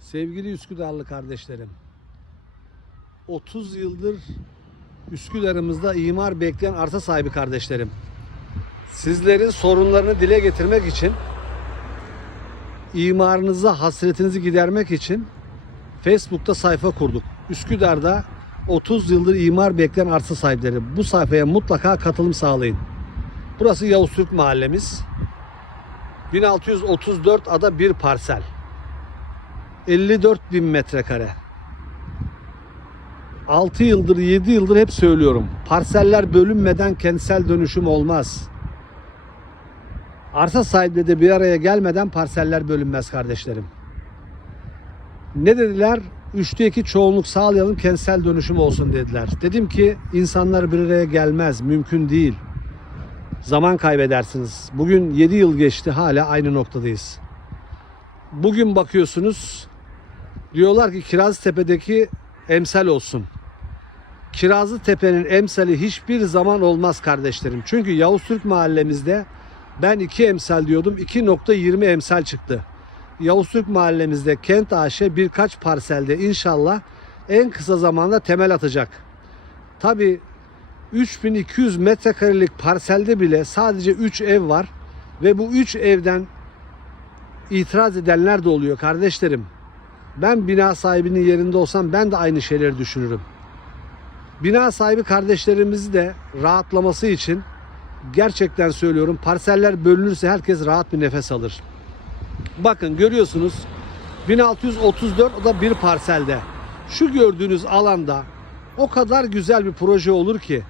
Sevgili Üsküdarlı kardeşlerim. 30 yıldır Üsküdar'ımızda imar bekleyen arsa sahibi kardeşlerim. Sizlerin sorunlarını dile getirmek için imarınıza hasretinizi gidermek için Facebook'ta sayfa kurduk. Üsküdar'da 30 yıldır imar bekleyen arsa sahipleri. Bu sayfaya mutlaka katılım sağlayın. Burası Yavuz Türk mahallemiz. 1634 ada bir parsel. 54 bin metrekare. 6 yıldır 7 yıldır hep söylüyorum. Parseller bölünmeden kentsel dönüşüm olmaz. Arsa sahipleri de bir araya gelmeden parseller bölünmez kardeşlerim. Ne dediler? Üçte iki çoğunluk sağlayalım kentsel dönüşüm olsun dediler. Dedim ki insanlar bir araya gelmez. Mümkün değil. Zaman kaybedersiniz. Bugün 7 yıl geçti hala aynı noktadayız. Bugün bakıyorsunuz diyorlar ki Kirazlıtepe'deki emsal olsun. Kirazlıtepe'nin emsali hiçbir zaman olmaz kardeşlerim. Çünkü Yavuz Türk mahallemizde ben 2 emsal diyordum 2.20 emsal çıktı. Yavuz Türk mahallemizde Kent AŞ birkaç parselde inşallah en kısa zamanda temel atacak. Tabi 3200 metrekarelik parselde bile sadece 3 ev var ve bu 3 evden itiraz edenler de oluyor kardeşlerim. Ben bina sahibinin yerinde olsam ben de aynı şeyleri düşünürüm. Bina sahibi kardeşlerimizi de rahatlaması için gerçekten söylüyorum parseller bölünürse herkes rahat bir nefes alır. Bakın görüyorsunuz 1634 o da bir parselde. Şu gördüğünüz alanda o kadar güzel bir proje olur ki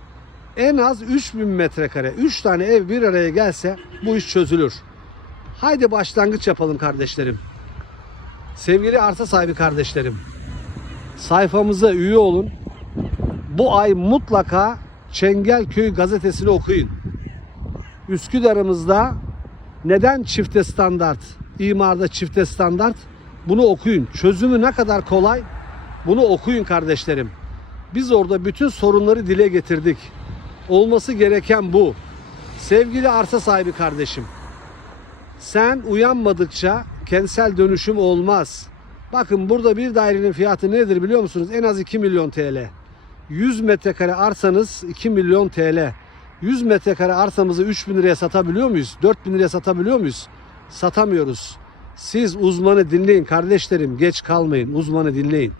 en az 3000 metrekare 3 tane ev bir araya gelse bu iş çözülür. Haydi başlangıç yapalım kardeşlerim. Sevgili arsa sahibi kardeşlerim. Sayfamıza üye olun. Bu ay mutlaka Çengelköy gazetesini okuyun. Üsküdar'ımızda neden çifte standart, imarda çifte standart bunu okuyun. Çözümü ne kadar kolay bunu okuyun kardeşlerim. Biz orada bütün sorunları dile getirdik. Olması gereken bu. Sevgili arsa sahibi kardeşim. Sen uyanmadıkça kentsel dönüşüm olmaz. Bakın burada bir dairenin fiyatı nedir biliyor musunuz? En az 2 milyon TL. 100 metrekare arsanız 2 milyon TL. 100 metrekare arsamızı 3 bin liraya satabiliyor muyuz? 4 bin liraya satabiliyor muyuz? Satamıyoruz. Siz uzmanı dinleyin kardeşlerim. Geç kalmayın. Uzmanı dinleyin.